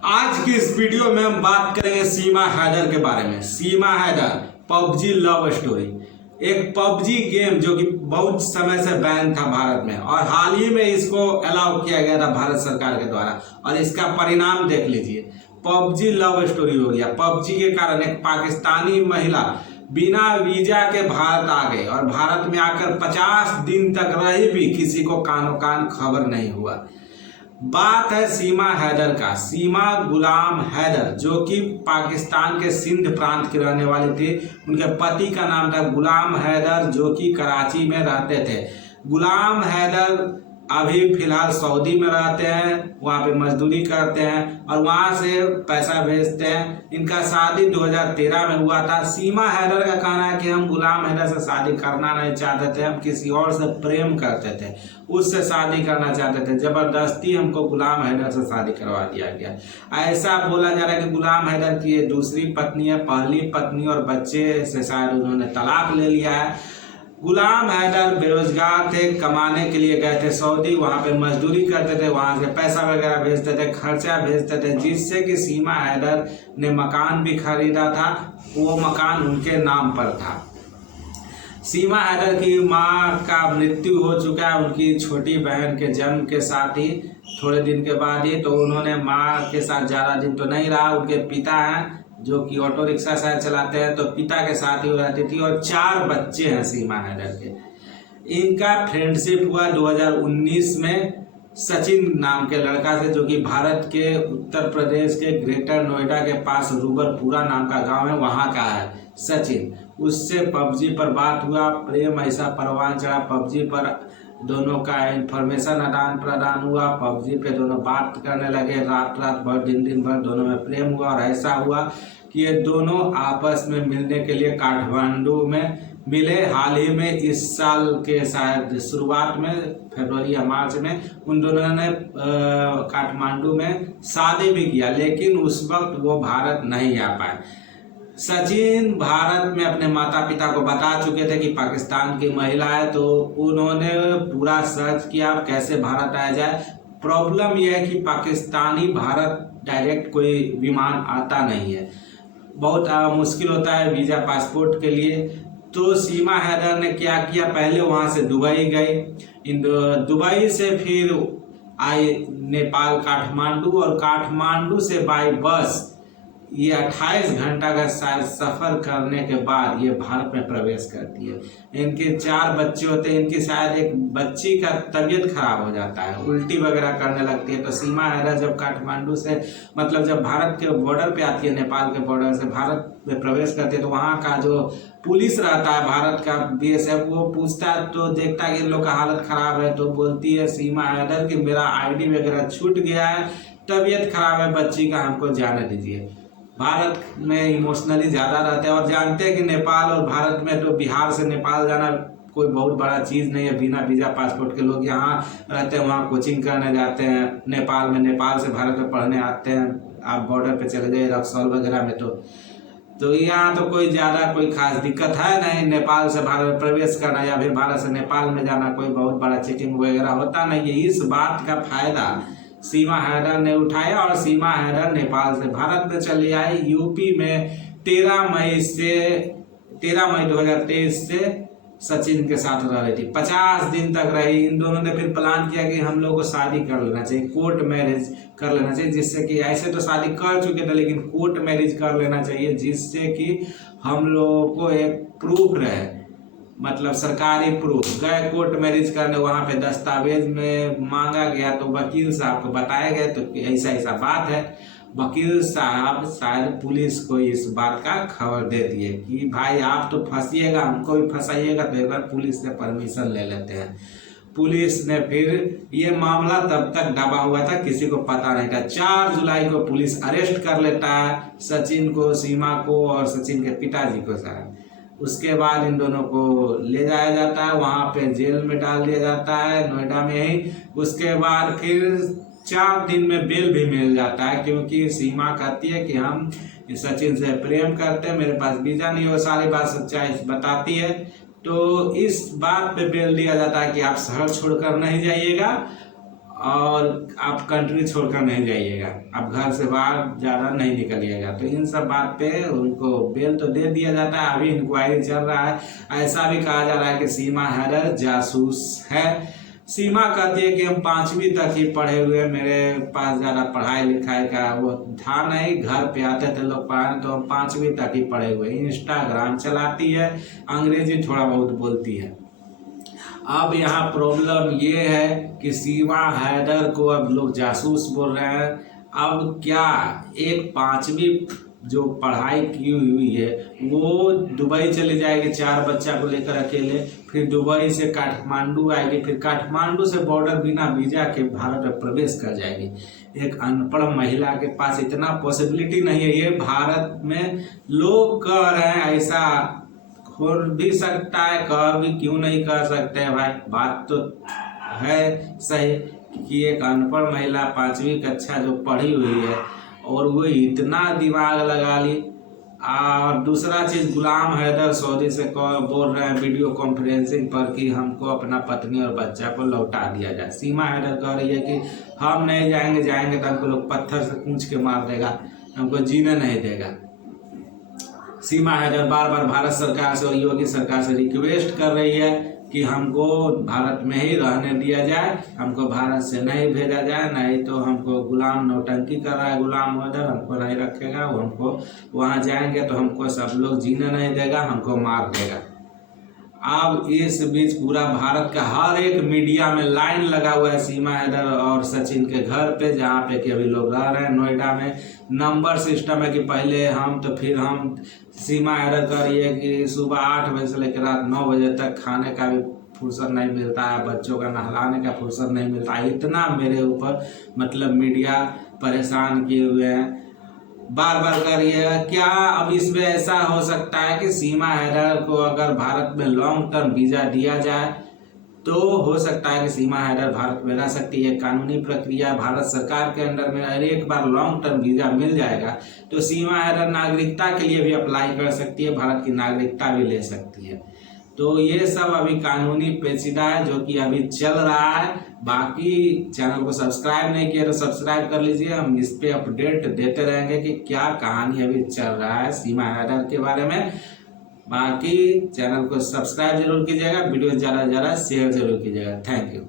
आज की इस वीडियो में हम बात करेंगे सीमा हैदर के बारे में। सीमा हैदर पबजी लव स्टोरी, एक पबजी गेम जो कि बहुत समय से बैन था भारत में और हाल ही में इसको अलाउ किया गया था भारत सरकार के द्वारा और इसका परिणाम देख लीजिए, पबजी लव स्टोरी हो गया। पबजी के कारण एक पाकिस्तानी महिला बिना वीजा के भारत आ गई और भारत में आकर 50 दिन तक रही भी किसी को कानो कान खबर नहीं हुआ। बात है सीमा हैदर का। सीमा गुलाम हैदर जो कि पाकिस्तान के सिंध प्रांत की रहने वाली थी। उनके पति का नाम था गुलाम हैदर जो कि कराची में रहते थे। गुलाम हैदर अभी फिलहाल सऊदी में रहते हैं, वहाँ पे मजदूरी करते हैं और वहाँ से पैसा भेजते हैं। इनका शादी 2013 में हुआ था। सीमा हैदर का कहना है कि हम गुलाम हैदर से शादी करना नहीं चाहते थे, हम किसी और से प्रेम करते थे, उससे शादी करना चाहते थे, जबरदस्ती हमको गुलाम हैदर से शादी करवा दिया गया। ऐसा बोला जा रहा है कि गुलाम हैदर की ये दूसरी पत्नी है, पहली पत्नी और बच्चे से शायद उन्होंने तलाक ले लिया है। गुलाम हैदर बेरोजगार थे, कमाने के लिए गए थे सऊदी, वहाँ पे मजदूरी करते थे, वहाँ से पैसा वगैरह भेजते थे, खर्चा भेजते थे, जिससे कि सीमा हैदर ने मकान भी खरीदा था। वो मकान उनके नाम पर था। सीमा हैदर की माँ का मृत्यु हो चुका है उनकी छोटी बहन के जन्म के साथ ही, थोड़े दिन के बाद ही। तो उन्होंने माँ के साथ ज़्यादा दिन तो नहीं रहा। उनके पिता हैं जो कि ऑटो रिक्शा शायद चलाते हैं, तो पिता के साथ ही वो रहती थी और 4 बच्चे हैं सीमा हैदर के। इनका फ्रेंडशिप हुआ 2019 में सचिन नाम के लड़का से, जो कि भारत के उत्तर प्रदेश के ग्रेटर नोएडा के पास रूबरपुरा नाम का गांव है, वहां का है सचिन। उससे पबजी पर बात हुआ, प्रेम ऐसा परवान चढ़ा पबजी पर, दोनों का इंफॉर्मेशन आदान प्रदान हुआ। पबजी पे दोनों बात करने लगे, रात भर दिन भर दोनों में प्रेम हुआ और ऐसा हुआ कि ये दोनों आपस में मिलने के लिए काठमांडू में मिले। हाल ही में इस साल के शायद शुरुआत में फरवरी या मार्च में उन दोनों ने काठमांडू में शादी भी किया, लेकिन उस वक्त वो भारत नहीं आ पाए। सचिन भारत में अपने माता पिता को बता चुके थे कि पाकिस्तान की महिला है, तो उन्होंने पूरा सर्च किया कैसे भारत आया जाए। प्रॉब्लम यह है कि पाकिस्तानी भारत डायरेक्ट कोई विमान आता नहीं है, बहुत मुश्किल होता है वीज़ा पासपोर्ट के लिए। तो सीमा हैदर ने क्या किया, पहले वहाँ से दुबई गई, दुबई से फिर आए नेपाल काठमांडू और काठमांडू से बाई बस ये 28 घंटा का शायद सफ़र करने के बाद ये भारत में प्रवेश करती है। इनके 4 बच्चे होते हैं। इनकी शायद एक बच्ची का तबीयत खराब हो जाता है, उल्टी वगैरह करने लगती है। तो सीमा हैदर जब काठमांडू से मतलब जब भारत के बॉर्डर पे आती है, नेपाल के बॉर्डर से भारत में प्रवेश करती है, तो वहाँ का जो पुलिस रहता है भारत का BSF, वो पूछता है तो देखता है कि इन लोग का हालत ख़राब है, तो बोलती है सीमा हैदर कि मेरा ID वगैरह छूट गया है, तबीयत खराब है बच्ची का, हमको जाने दीजिए। भारत में इमोशनली ज़्यादा रहते हैं और जानते हैं कि नेपाल और भारत में तो बिहार से नेपाल जाना कोई बहुत बड़ा चीज़ नहीं है। बिना वीज़ा पासपोर्ट के लोग यहाँ रहते हैं, वहाँ कोचिंग करने जाते हैं नेपाल में, नेपाल से भारत में पढ़ने आते हैं। आप बॉर्डर पे चले गए रक्सौल वगैरह में, तो यहाँ तो कोई ज़्यादा कोई खास दिक्कत है नहीं। नेपाल से भारत में प्रवेश करना या फिर भारत से नेपाल में जाना कोई बहुत बड़ा चेकिंग वगैरह होता नहीं है। इस बात का फायदा सीमा हैदर ने उठाया और सीमा हैदर नेपाल से भारत में चली आई। यूपी में 13 मई 2023 से सचिन के साथ रह रही थी, 50 दिन तक रही। इन दोनों ने फिर प्लान किया कि हम लोग को शादी कर लेना चाहिए, कोर्ट मैरिज कर लेना चाहिए, जिससे कि ऐसे तो शादी कर चुके थे लेकिन कोर्ट मैरिज कर लेना चाहिए, जिससे कि हम लोगों को एक प्रूफ रहे, मतलब सरकारी प्रूफ। गए कोर्ट मैरिज करने, वहाँ पे दस्तावेज में मांगा गया तो वकील साहब को बताया गया तो ऐसा ऐसा बात है। वकील साहब शायद पुलिस को इस बात का खबर दे दिए कि भाई आप तो फंसिएगा, हमको भी फंसाइएगा, तो एक बार पुलिस से परमिशन ले लेते हैं। पुलिस ने फिर ये मामला तब तक दबा हुआ था, किसी को पता नहीं था। 4 जुलाई को पुलिस अरेस्ट कर लेता है सचिन को, सीमा को और सचिन के पिताजी को शायद। उसके बाद इन दोनों को ले जाया जाता है, वहाँ पे जेल में डाल दिया जाता है नोएडा में ही। उसके बाद फिर 4 दिन में बेल भी मिल जाता है, क्योंकि सीमा कहती है कि हम सचिन से प्रेम करते हैं, मेरे पास वीज़ा नहीं हो, सारी बात सच्चाई बताती है। तो इस बात पे बेल दिया जाता है कि आप शहर छोड़कर नहीं जाइएगा और आप कंट्री छोड़कर नहीं जाइएगा, आप घर से बाहर ज़्यादा नहीं निकलिएगा। तो इन सब बात पे उनको बेल तो दे दिया जाता है। अभी इंक्वायरी चल रहा है। ऐसा भी कहा जा रहा है कि सीमा हैदर जासूस है। सीमा कहती है कि हम 5वीं तक ही पढ़े हुए, मेरे पास ज़्यादा पढ़ाई लिखाई का वो था नहीं, घर पे आते थे लोग पढ़ाने, तो हम 5वीं तक ही पढ़े हुए। इंस्टाग्राम चलाती है, अंग्रेजी थोड़ा बहुत बोलती है। अब यहाँ प्रॉब्लम ये है कि सीमा हैदर को अब लोग जासूस बोल रहे हैं। अब क्या एक 5वीं जो पढ़ाई की हुई है वो दुबई चले जाएगी 4 बच्चा को लेकर अकेले, फिर दुबई से काठमांडू आएगी, फिर काठमांडू से बॉर्डर बिना वीजा के भारत में प्रवेश कर जाएगी। एक अनपढ़ महिला के पास इतना पॉसिबिलिटी नहीं है। ये भारत में लोग कह रहे हैं, ऐसा हो भी सकता है, कह भी क्यों नहीं कह सकते हैं भाई। बात तो है सही कि एक अनपढ़ महिला 5वीं कक्षा जो पढ़ी हुई है और वो इतना दिमाग लगा ली। और दूसरा चीज, गुलाम हैदर सऊदी से बोल रहे हैं वीडियो कॉन्फ्रेंसिंग पर कि हमको अपना पत्नी और बच्चा को लौटा दिया जाए। सीमा हैदर कह रही है कि हम नहीं जाएंगे, जाएंगे तो हमको लोग पत्थर से कूच के मार देगा, हमको जीने नहीं देगा। सीमा हैदर बार बार भारत सरकार से और योगी सरकार से रिक्वेस्ट कर रही है कि हमको भारत में ही रहने दिया जाए, हमको भारत से नहीं भेजा जाए, नहीं तो हमको गुलाम नौटंकी कर रहा है गुलाम हैदर, हमको नहीं रखेगा, वो हमको वहाँ जाएंगे तो हमको सब लोग जीने नहीं देगा, हमको मार देगा। अब इस बीच पूरा भारत का हर एक मीडिया में लाइन लगा हुआ है सीमा हैदर और सचिन के घर पे, जहाँ पे कि अभी लोग रह रहे हैं नोएडा में। नंबर सिस्टम है कि पहले हम तो फिर हम। सीमा हैदर कह रही है कि सुबह 8 बजे से लेकर रात 9 बजे तक खाने का भी फुर्सत नहीं मिलता है, बच्चों का नहलाने का फुर्सत नहीं मिलता है। इतना मेरे ऊपर मतलब मीडिया परेशान किए हुए हैं। बार बार कर रही है क्या अब इसमें ऐसा हो सकता है कि सीमा हैदर को अगर भारत में लॉन्ग टर्म वीजा दिया जाए तो हो सकता है कि सीमा हैदर भारत में रह सकती है। कानूनी प्रक्रिया भारत सरकार के अंडर में, अगर एक बार लॉन्ग टर्म वीजा मिल जाएगा तो सीमा हैदर नागरिकता के लिए भी अप्लाई कर सकती है, भारत की नागरिकता भी ले सकती है। तो ये सब अभी कानूनी पेचीदा है जो कि अभी चल रहा है। बाकी चैनल को सब्सक्राइब नहीं किया तो सब्सक्राइब कर लीजिए, हम इस पे अपडेट देते रहेंगे कि क्या कहानी अभी चल रहा है सीमा हैदर के बारे में। बाकी चैनल को सब्सक्राइब जरूर कीजिएगा, वीडियो ज़्यादा से ज़्यादा शेयर जरूर कीजिएगा। Thank you.